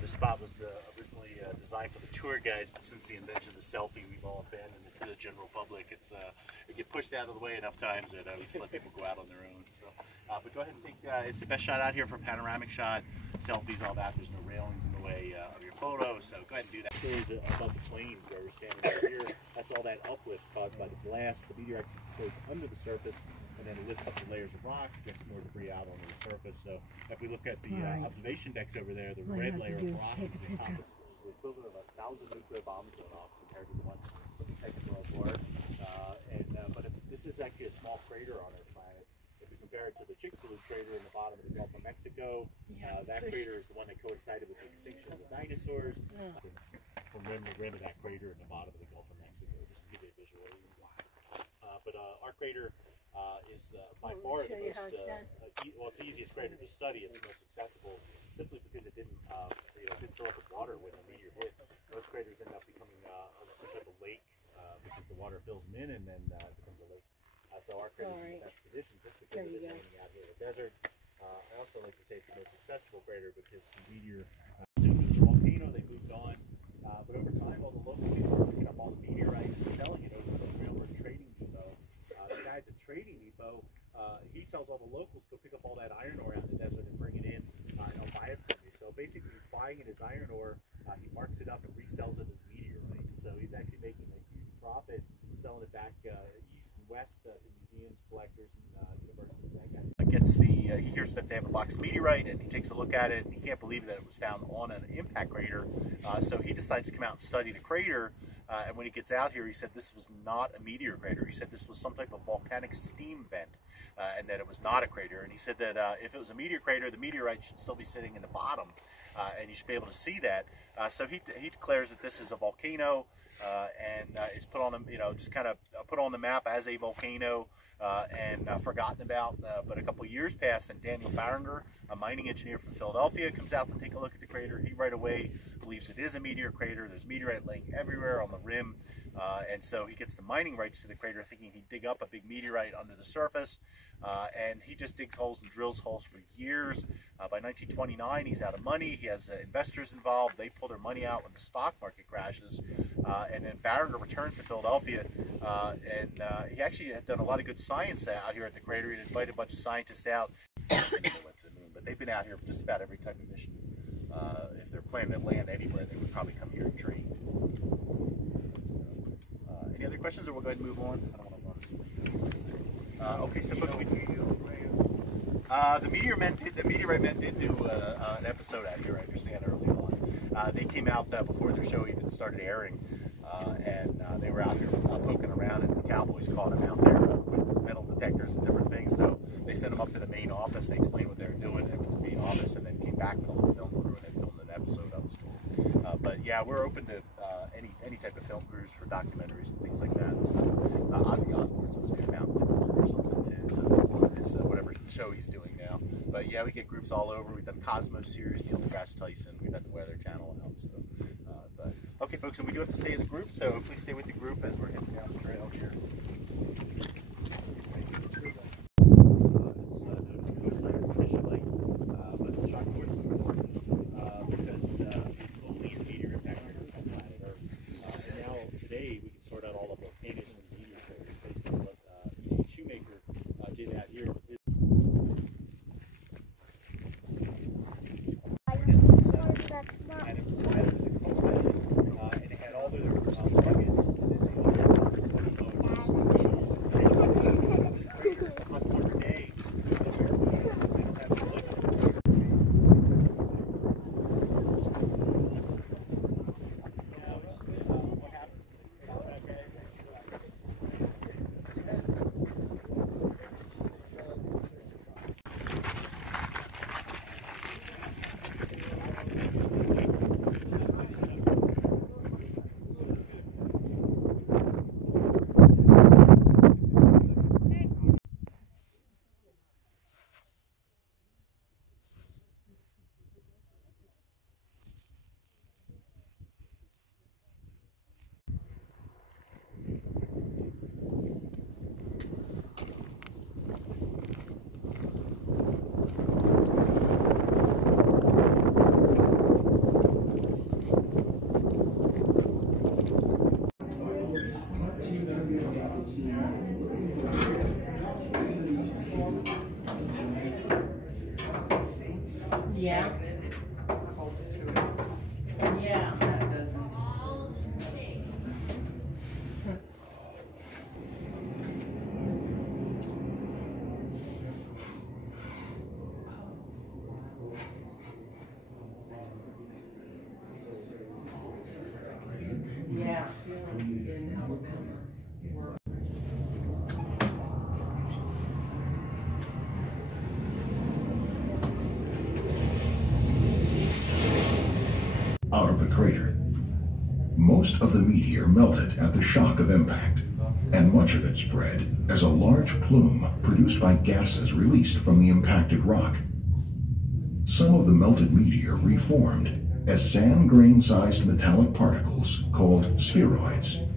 This spot was originally designed for the tour guides, but since the invention of the selfie, we've all abandoned it to the general public. It gets pushed out of the way enough times that we just let people go out on their own. So, but go ahead and take, it's the best shot out here for a panoramic shot, selfies, all that. There's no railings in the way of your photo, so go ahead and do that. Shows above the plains where we're standing right here. That's all that uplift caused by the blast. The meteor actually goes under the surface, and then it lifts up the layers of rock, gets more debris out onto the surface. So if we look at the observation decks over there, the red layer of rock is the top, which is the equivalent of 1,000 nuclear bombs going off compared to the ones from the Second World War. But this is actually a small crater on our planet. If we compare it to the Chicxulub crater in the bottom of the Gulf of Mexico, that crater is the one that coincided with the extinction of the dinosaurs. From rim to rim of that crater in the bottom of the Gulf of Mexico, just to give you a visual. But our crater is by far the most, well, it's the easiest crater to study. It's the most accessible simply because it didn't fill up with water when the meteor hit. Most craters end up becoming some type of lake because the water fills them in and then it becomes a lake. So our crater is in the best condition just because it's hanging out here in the desert. I also like to say it's the most accessible crater because the meteor assumed it was a volcano. They moved on. But over time, all the local people were picking up all the meteorites and selling it over to the railroad trading depot. The guy at the trading depot, he tells all the locals to pick up all that iron ore out in the desert and bring it in, and I'll buy it from you. So basically, he's buying it as iron ore, he marks it up and resells it as meteorite. So he's actually making a huge profit selling it back east and west to museums, collectors, and universities. He hears that they have a box of meteorite, and he takes a look at it, and he can't believe that it was found on an impact crater. So he decides to come out and study the crater. And when he gets out here, he said this was not a meteor crater. He said this was some type of volcanic steam vent, and that it was not a crater. And he said that if it was a meteor crater, the meteorite should still be sitting in the bottom, and you should be able to see that. So he declares that this is a volcano, and it's put on, just kind of put on the map as a volcano. And forgotten about, but a couple years pass, and Daniel Barringer, a mining engineer from Philadelphia, comes out to take a look at the crater. He right away believes it is a meteor crater. There's meteorite laying everywhere on the rim, and so he gets the mining rights to the crater, thinking he'd dig up a big meteorite under the surface, and he just digs holes and drills holes for years. By 1929, he's out of money. He has investors involved. They pull their money out when the stock market crashes, and then Barringer returns to Philadelphia, and he actually had done a lot of good science out here at the crater. He invited a bunch of scientists out. They went to the moon, but they've been out here for just about every type of mission. If they're planning to land anywhere, they would probably come here and train. Any other questions, or we'll go ahead and move on? I don't want to run this. Okay, so folks, the Meteorite Men did do an episode out here, I understand, early on. They came out before their show even started airing, and they were out here poking around, and the Cowboys caught them out there with metal detectors and different things. So they sent them up to the main office. They explained what they were doing at the main office, and then came back with a little film crew and they filmed an episode. That was cool. But yeah, we're open to any type of film crews for documentaries and things like that. So, Ozzy Osbourne's supposed to come out or something too. So whatever show he's doing now. But yeah, we get groups all over. We've done Cosmos series, Neil deGrasse Tyson. We've had the Weather Channel out. So, but okay, folks, and we do have to stay as a group. So please stay with the group as we're heading down the trail here. Yeah. magnet, it holds to it. Yeah. That doesn't. Yeah. In Alabama. Out of the crater. Most of the meteor melted at the shock of impact, and much of it spread as a large plume produced by gases released from the impacted rock. Some of the melted meteor reformed as sand grain-sized metallic particles called spheroids.